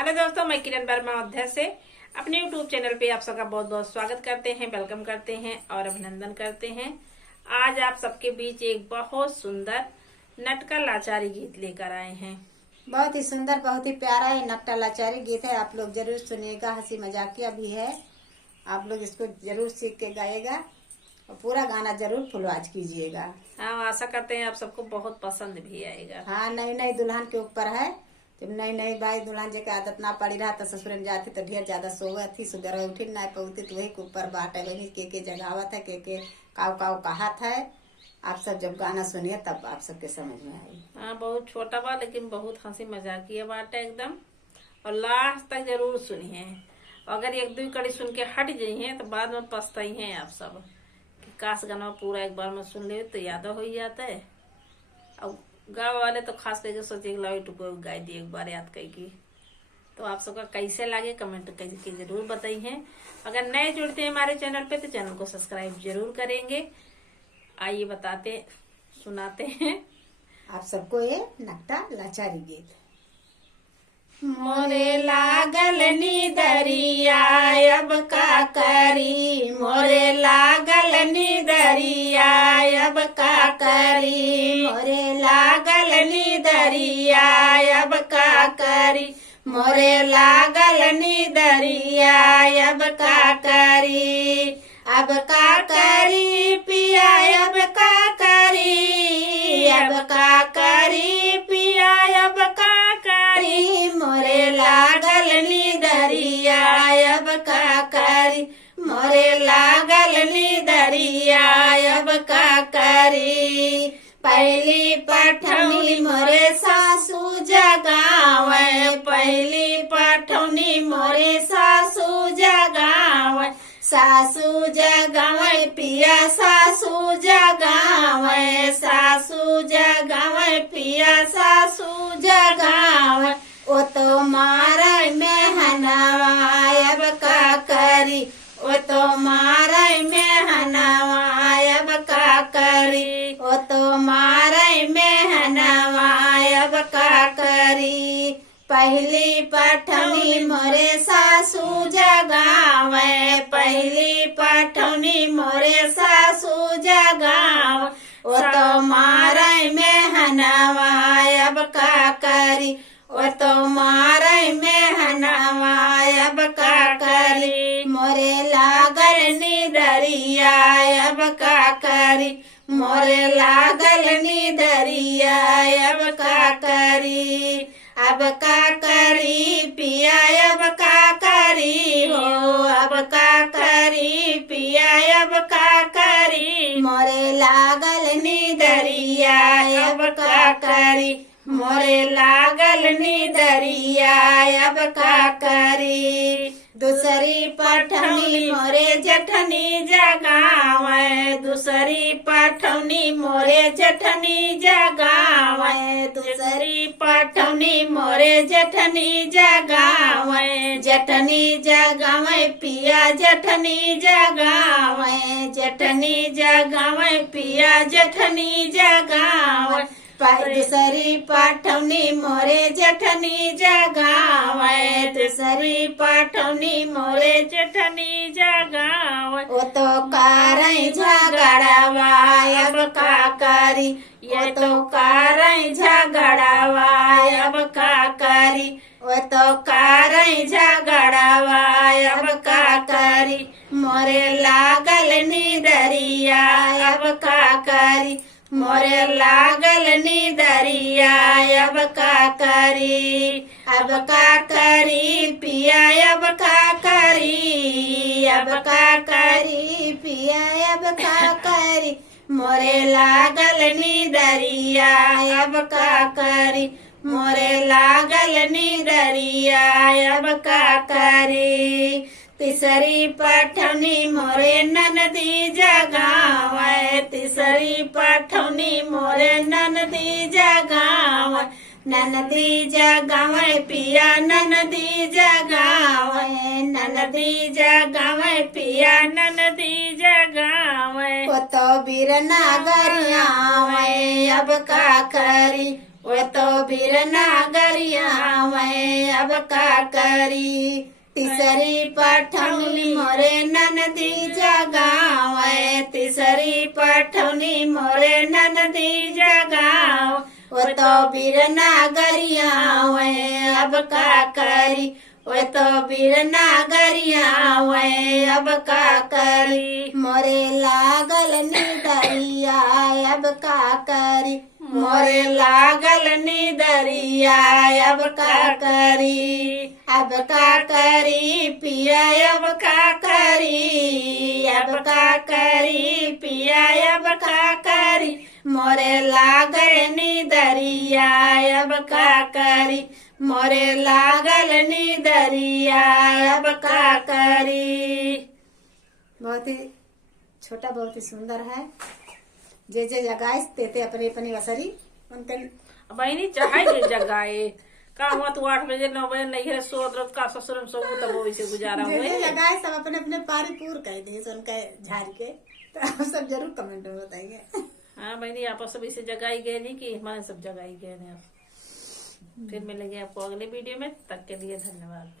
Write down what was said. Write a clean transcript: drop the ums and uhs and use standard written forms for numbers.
Hello दोस्तों, मैं किरण वर्मा अध्यक्ष से अपने यूट्यूब चैनल पे आप सबका बहुत बहुत स्वागत करते हैं, वेलकम करते हैं और अभिनंदन करते हैं। आज आप सबके बीच एक बहुत सुंदर नटका लाचारी गीत लेकर आए हैं। बहुत ही सुंदर, बहुत ही प्यारा है नटका लाचारी गीत है। आप लोग जरूर सुनिएगा, हंसी मजाकिया भी है। आप लोग इसको जरूर सीख के गाइएगा और पूरा गाना जरूर फुलवाज कीजिएगा। हाँ, आशा करते हैं आप सबको बहुत पसंद भी आएगा। हाँ, नई नई दुल्हन के ऊपर है। जब नई नई भाई दुल्हन जी के आदत ना पड़ी रहा तो ससुर में जाती तो ढेर ज्यादा सोवत थी, सुगर उठी ना पहुती तो वही के ऊपर बाट है, वही के जगावत है, के काव काव कहात है। आप सब जब गाना सुनिए तब आप सबके समझ में आई। हाँ, बहुत छोटा बा लेकिन बहुत हंसी मजाकिया बात है एकदम, और लास्ट तक जरूर सुनिए। अगर एक दो कड़ी सुन के हट जाइए तो बाद में पछताई हैं आप सब कि काश गाना पूरा एक बार में सुन ले तो याद हो ही जाता है। अब गाँव वाले तो खास करके सोचे टुको गाय दी एक बार याद करेगी। तो आप सबका कैसे लगे कमेंट करके जरूर बताइए। अगर नए जुड़ते हैं हमारे चैनल पे तो चैनल को सब्सक्राइब जरूर करेंगे। आइए बताते सुनाते हैं आप सबको ये नटका लाचारी गीत। मोरे लागल नीदरिया अब का करी, मोरे लागल नीदरिया अब का करी, मोरे लागल नीदरिया अब का करी, मोरे लागल नीदरिया अब का करी, अब का करी पिया अब का करी, अब का करी पिया अब का करी, मोरे लागल नीदरिया अब का करी, मोरे लागल नीदरिया अब का करी। पहली पठौनी मोरे सासू जगावे, पहली पठौनी मोरे सासू जगावे, सासू जगावे पिया सासू जगावे, सासू जगावे पिया सासू जगावे, ओ तो मारे मेहनवा अब का करी, ओ तो मारे मेहनवा अब का करी, ओ तो मारे मेहनवा अब का करी। पहली पठौनी मोरे सासू जगावे, पहली पठौनी मोरे सासू जगावे, ओ तो मारे मेहनवा अब का करी, ओ तो मारे मेहनवा अब का करी, मोरे लागल नीदरिया अब का करी, मोरे लागल नीदरिया अब का करी, अब का करी पिया अब का करी हो, अब का करी पिया अब का करी, मोरे लागल नीदरिया अब का करी, मोरे लागल नीदरिया अब का करी। दूसरी पठौनी मोरे जठनी जगावे, दूसरी पठौनी मोरे जठनी जगावे, दूसरी पठौनी मोरे जठनी जगावे, जठनी जगावे पिया जठनी जगावे, जठनी जगावे पिया जठनी जगावे। दूसरी पठौनी मोरे जठनी जगावे, दूसरी पठौनी मोरे जठनी जगावे, ओ तो कारई झगड़ावा अब का करी, ये तो कारई झगड़ावा अब का करी, ओ तो कारई झगड़ावा अब का करी, मोरे लागल नीदरिया अब का करी, मोरे लागल नीदरिया अब का करी, अब का करी पिया अब का करी, अब का करी पिया अब का करी, मोरे लागल नीदरिया अब का करी, मोरे लागल नीदरिया अब का करी। तीसरी पठौनी मोरे ननदी जगावे, तीसरी पठौनी मोरे ननदी जगावे, ननदी जगावे पिया ननदी जगावे, ननदी जगावे पिया ननदी जगावे, ओ तो बिरना गरियावे अब का करी, वो तो बिरना गरियावे अब का करी। तीसरी पठौनी मोरे ननदी जगावे, तीसरी पठौनी मोरे ननदी जगाव। वो तो बिरना गरियावे अब का करी, वो तो बिरना गरियावे अब का करी। मोरे लागल निदरिया अब का करी, मोरे लागल निदरिया अब का करी। अब का करी पिया अब का करी, अब का करी पिया अब का करी। मोरे लागल निदरिया अब का करी, मोरे लागल निदरिया अब का करी। बहुत ही छोटा, बहुत ही सुंदर है। जे जे जगाए ते अपने अपनी वसरी उनके बहनी चाहे जे जगाए का हुआ तू 8 बजे 9 बजे नहीं है सो का ससुर में सो तब वो इसे गुजारा हुए। जे लगाए सब अपने अपने पारी पूर कर दिए उनका झाड़ के, तो आप सब जरूर कमेंट में बताइए। हाँ बहनी आपस सब इसे जगाई गए नहीं कि हमारे सब जगाई गए नहीं। फिर मिलेंगे आपको अगले वीडियो में, तक के लिए धन्यवाद।